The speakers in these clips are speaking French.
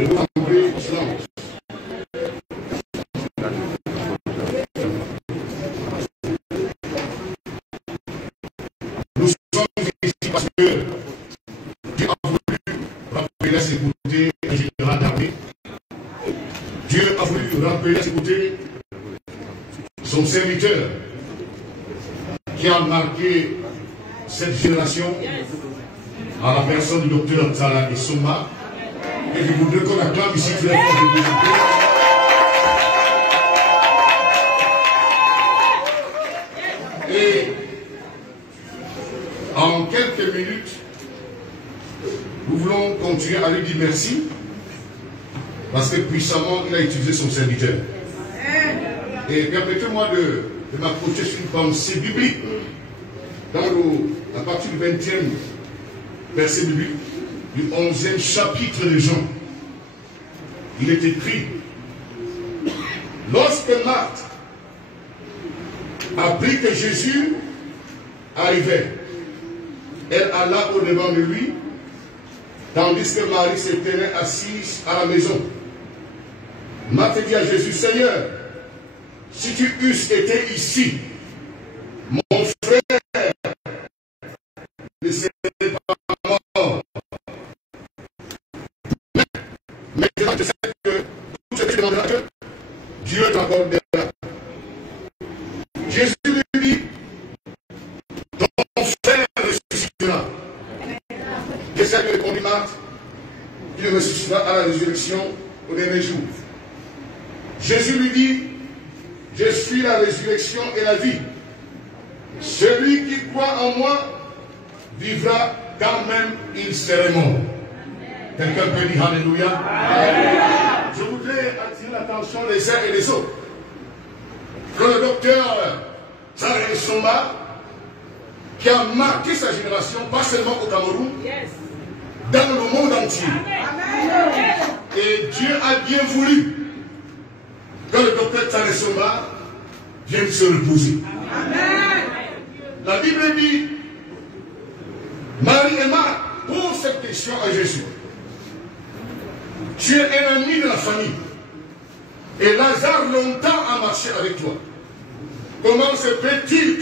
Nous sommes ici parce que Dieu a voulu rappeler à ses côtés un général d'armée. Dieu a voulu rappeler à ses côtés son serviteur qui a marqué cette génération à la personne du docteur Tsala et Soma. Et je voudrais qu'on acclame ici très fort. Et en quelques minutes, nous voulons continuer à lui dire merci parce que puissamment il a utilisé son serviteur. Et permettez-moi de m'approcher sur une pensée biblique à partir du 20e verset biblique du 11e chapitre de Jean. Il est écrit: lorsque Marthe apprit que Jésus arrivait, elle alla au-devant de lui, tandis que Marie se tenait assise à la maison. Marthe dit à Jésus: Seigneur, si tu eusses été ici, mon frère ne serait pas mort. Maintenant, je sais que tout ce que tu demanderas, Dieu t'accordera. Jésus lui dit: ton frère ressuscitera. Et ça lui répondit Marthe: il ressuscitera à la résurrection au dernier jour. Jésus lui dit: je suis la résurrection et la vie. Celui qui croit en moi vivra quand même il serait mort. Quelqu'un peut dire Alléluia. Alléluia. Je voudrais attirer l'attention des uns et des autres que le docteur Tsala Soma, qui a marqué sa génération, pas seulement au Cameroun, dans le monde entier. Et Dieu a bien voulu que le docteur Tsala Soma vienne se reposer. Amen. La Bible dit, Marie et Marthe posent cette question à Jésus. Tu es un ami de la famille. Et Lazare longtemps a marché avec toi. Comment se peut-il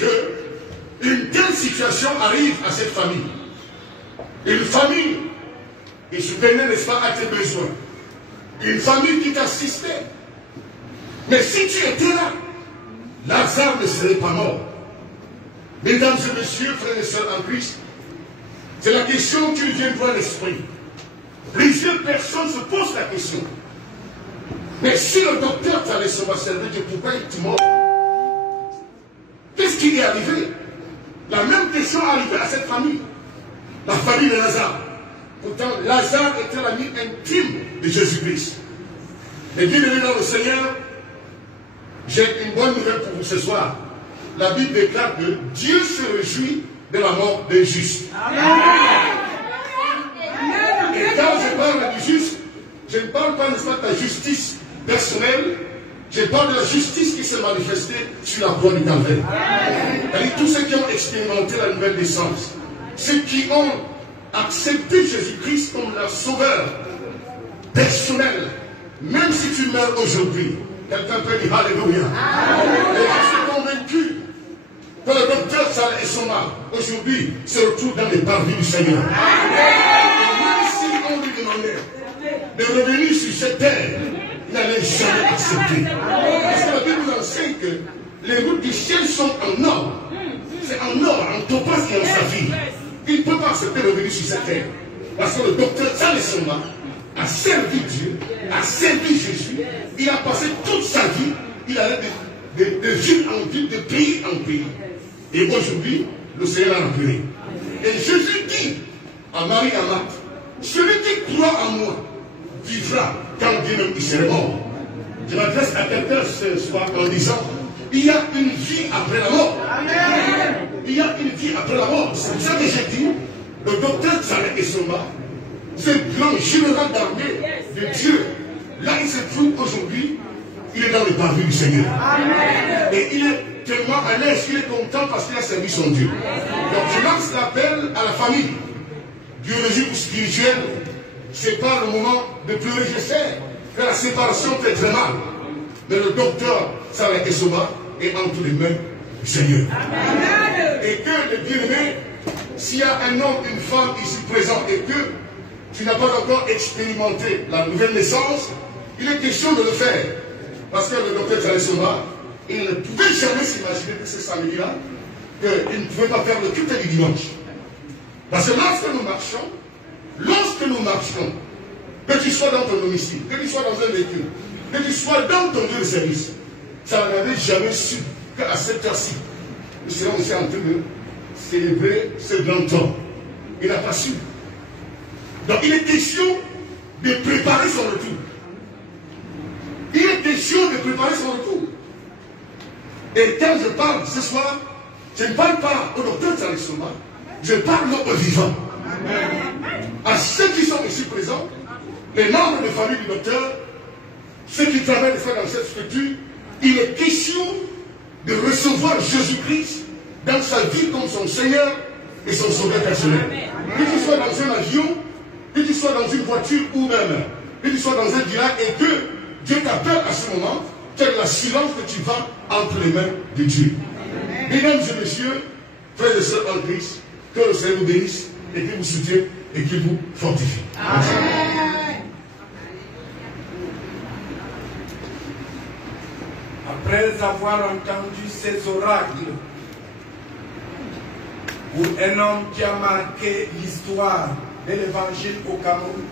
qu'une telle situation arrive à cette famille? Une famille qui se tenait, n'est-ce pas, à tes besoins. Une famille qui t'assistait. Mais si tu étais là, Lazare ne serait pas mort. Mesdames et messieurs, frères et sœurs en Christ, c'est la question qui vient de l'esprit. Plusieurs personnes se posent la question. Mais si le docteur Tsala Soma servait Dieu, pourquoi es-tu mort? Qu'est-ce qui est arrivé? La même question est arrivée à cette famille. La famille de Lazare. Pourtant, Lazare était l'ami intime de Jésus-Christ. Mais bien-aimés dans le Seigneur, j'ai une bonne nouvelle pour vous ce soir. La Bible déclare que Dieu se réjouit de la mort des justes. Amen. Et quand je parle du juste, je ne parle pas, n'est-ce pas, de la justice personnelle, je parle de la justice qui s'est manifestée sur la croix du Calvaire. C'est-à-dire tous ceux qui ont expérimenté la nouvelle naissance, ceux qui ont accepté Jésus-Christ comme leur sauveur personnel, même si tu meurs aujourd'hui, quelqu'un peut dire Alléluia. Et je suis convaincu que le docteur Tsala Soma aujourd'hui se retrouve dans les parvis du Seigneur. On lui demandait de revenir sur cette terre, il n'allait jamais accepter. Parce que la Bible nous enseigne que les routes du ciel sont en or. C'est en or, en topaz et en saphir. Il ne peut pas accepter de revenir sur cette terre. Parce que le docteur Tsala Soma a servi Dieu, a servi Jésus. Il a passé toute sa vie, il allait de ville en ville, de pays en pays. Et aujourd'hui, le Seigneur l'a rappelé. Et Jésus dit à Marie et à Marthe: celui qui croit en moi vivra quand Dieu même il sera mort. Je m'adresse à quelqu'un ce soir en disant: il y a une vie après la mort. Amen. Il y a une vie après la mort. C'est pour ça que j'ai dit, le docteur Tsala Soma, ce grand général d'armée de Dieu, là il se trouve aujourd'hui, il est dans le parvis du Seigneur. Amen. Et il est tellement à l'aise, il est content parce qu'il a servi son Dieu. Donc je lance l'appel à la famille, biologique ou spirituelle, c'est pas le moment de pleurer, je sais que la séparation fait très mal. Mais le docteur Salah Kessoba est entre les mains du Seigneur. Amen. Et que les bien-aimés, s'il y a un homme, une femme ici présent et que tu n'as pas encore expérimenté la nouvelle naissance, il est question de le faire. Parce que le docteur Salah Kessoba, il ne pouvait jamais s'imaginer que ce samedi-là, qu'il ne pouvait pas faire le culte du dimanche. Parce que lorsque nous marchons, que tu sois dans ton domicile, que tu sois dans un véhicule, que tu sois dans ton lieu de service, ça n'avait jamais su qu'à cette heure-ci, nous serons aussi en train de célébrer ce grand temps. Il n'a pas su. Donc il est question de préparer son retour. Il est question de préparer son retour. Et quand je parle ce soir, je ne parle pas au docteur Salah Kessoba, je parle aux vivants. À ceux qui sont ici présents, les membres de famille du docteur, ceux qui travaillent des fois dans cette structure, il est question de recevoir Jésus-Christ dans sa vie comme son Seigneur et son Sauveur personnel. Que tu sois dans un avion, que tu sois dans une voiture ou même, que tu sois dans un village et que Dieu t'appelle à ce moment, quelle est la silence que tu vas entre les mains de Dieu. Mesdames et messieurs, frères et sœurs en Christ, que le Seigneur vous bénisse et qu'il vous soutienne et qu'il vous fortifie. Amen. Après avoir entendu ces oracles, pour un homme qui a marqué l'histoire de l'évangile au Cameroun,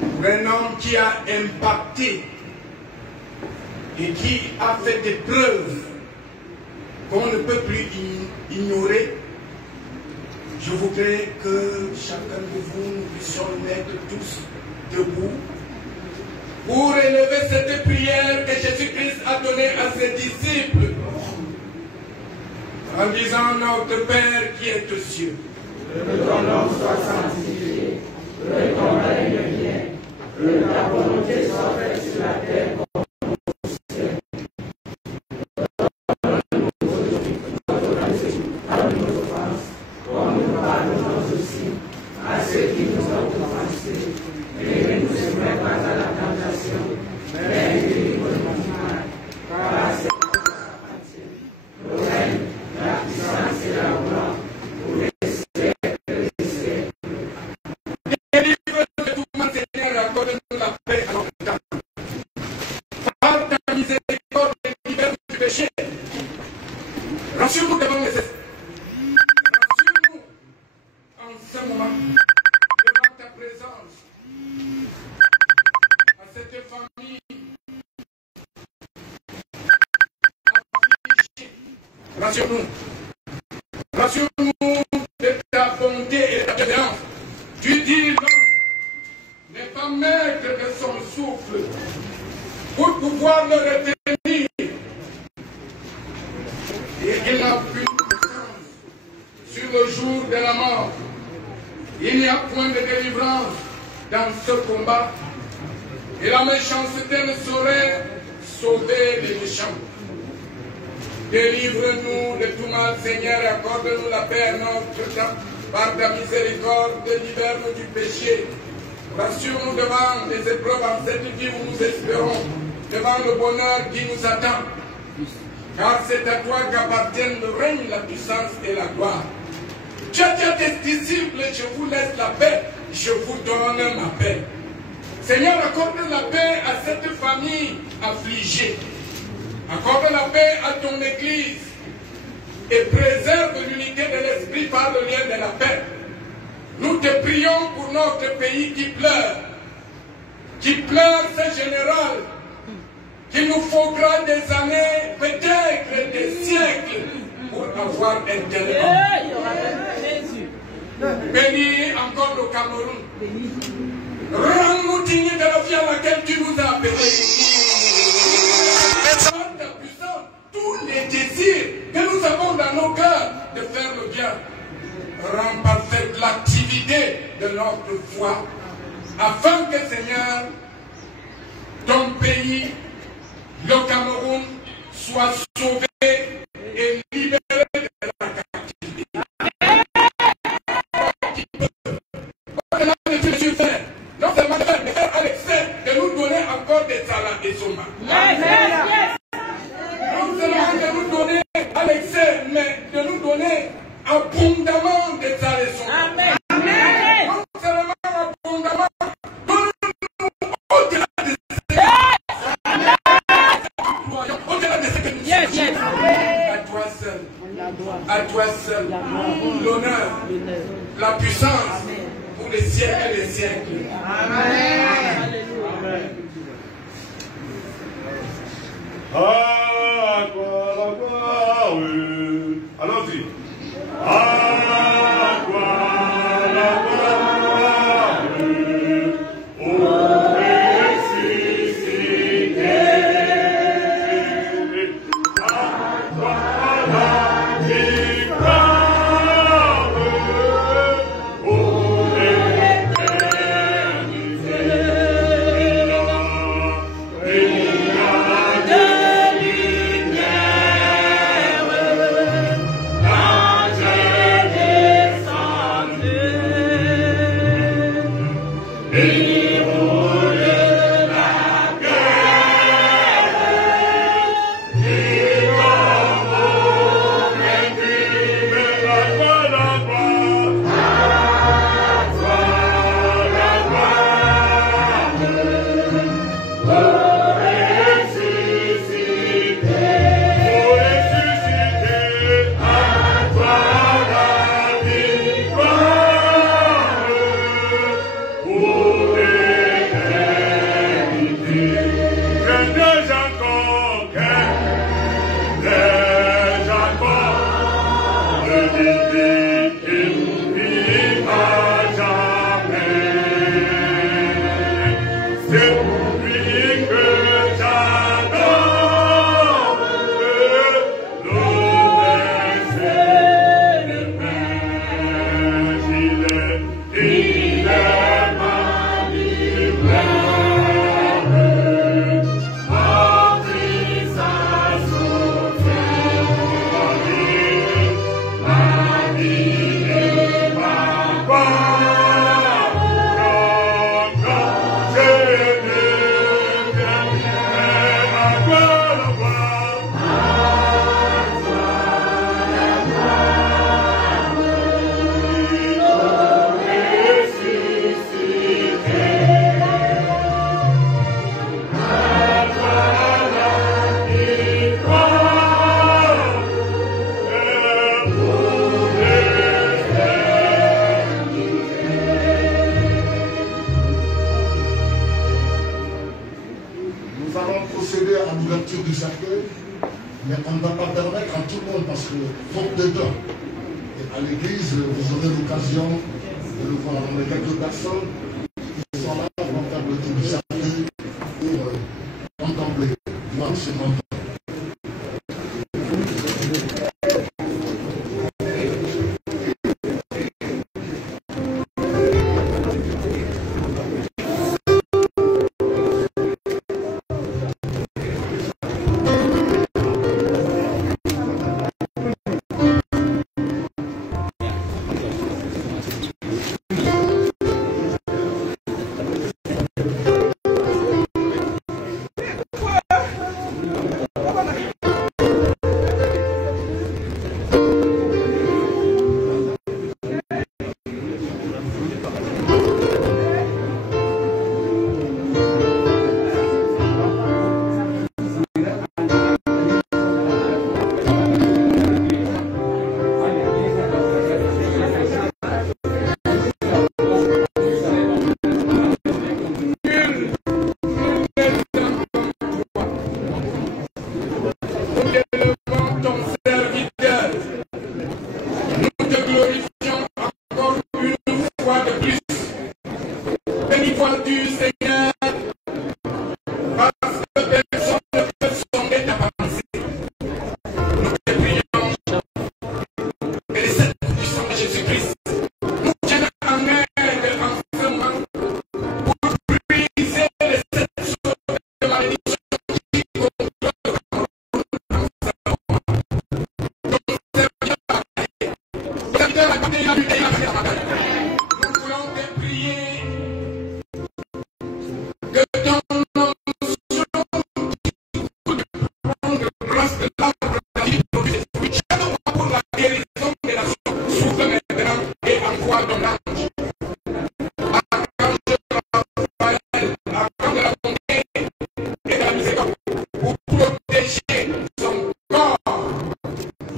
pour un homme qui a impacté et qui a fait des preuves qu'on ne peut plus ignorer, je voudrais que chacun de vous, nous puissions mettre tous debout pour élever cette prière que Jésus-Christ a donnée à ses disciples en disant: Notre Père qui est aux cieux, que ton nom soit sanctifié, que ton règne vienne, que ta volonté soit faite sur la terre comme au ciel. Donne-nous aujourd'hui notre pain, pardonne nos offenses, comme nous pardonnons aussi à ceux qui nous ont offensés. Et ne nous soumets pas à la tentation, mais délivre-nous du mal. Car c'est le règne, la puissance et la gloire pour les siècles des siècles. Délivre-nous de tout mal, Seigneur, accorde-nous la paix à notre temps. Par ta miséricorde, libère-nous du péché. Rassure-nous devant les esprits. Rassure-nous en ce moment, devant ta présence, à cette famille affligée. Rassure-nous. Rassure-nous de ta bonté et de ta bienveillance. Tu dis l'homme n'est pas maître de son souffle pour pouvoir le retenir. Et il n'a plus de puissance sur le jour de la mort. Il n'y a point de délivrance dans ce combat. Et la méchanceté ne saurait sauver les méchants. Délivre-nous de tout mal, Seigneur, et accorde-nous la paix à notre temps. Par ta miséricorde, libère-nous du péché. Rassure-nous devant les épreuves en cette vie où nous espérons, devant le bonheur qui nous attend. Car c'est à toi qu'appartiennent le règne, la puissance et la gloire. Tu as dit à tes disciples: je vous laisse la paix, je vous donne ma paix. Seigneur, accorde la paix à cette famille affligée. Accorde la paix à ton Église et préserve l'unité de l'Esprit par le lien de la paix. Nous te prions pour notre pays qui pleure, c'est général, qu'il nous faudra des années, peut-être des siècles, pour avoir un tel homme. Bénis encore le Cameroun. Rends-nous dignes de la vie à laquelle tu nous as appelés. Par ta puissance, tous les désirs que nous avons dans nos cœurs de faire le bien, rends parfaite l'activité de notre foi, afin que, Seigneur, ton pays, le Cameroun, soit sauvé et libéré de la captivité. Au-delà de seul, à toi seul, l'honneur, la puissance pour les siècles et les siècles. Amen. À toi la gloire, allons-y. À toi la gloire, ô ressuscité. À toi la victoire, ô l'éternité.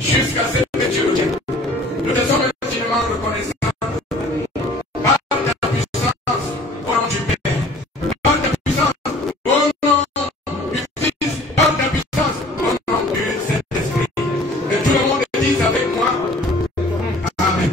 jusqu'à ce que tu reviennes. Nous te sommes infiniment reconnaissants par ta puissance au nom du Père, par ta puissance au nom du Fils, par ta puissance au nom du Saint-Esprit. Et tout le monde dit avec moi, Amen.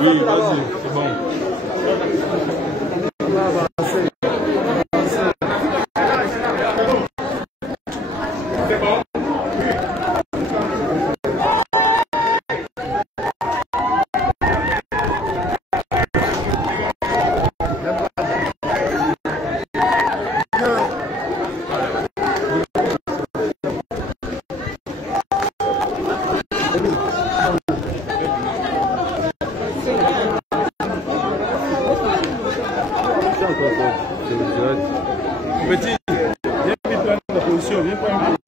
Oui, vas-y, c'est bon. C'est bon. Petit, viens prendre la position, viens prendre la position.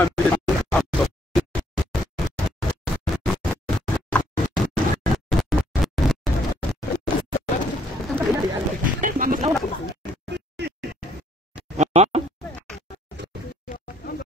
Amém.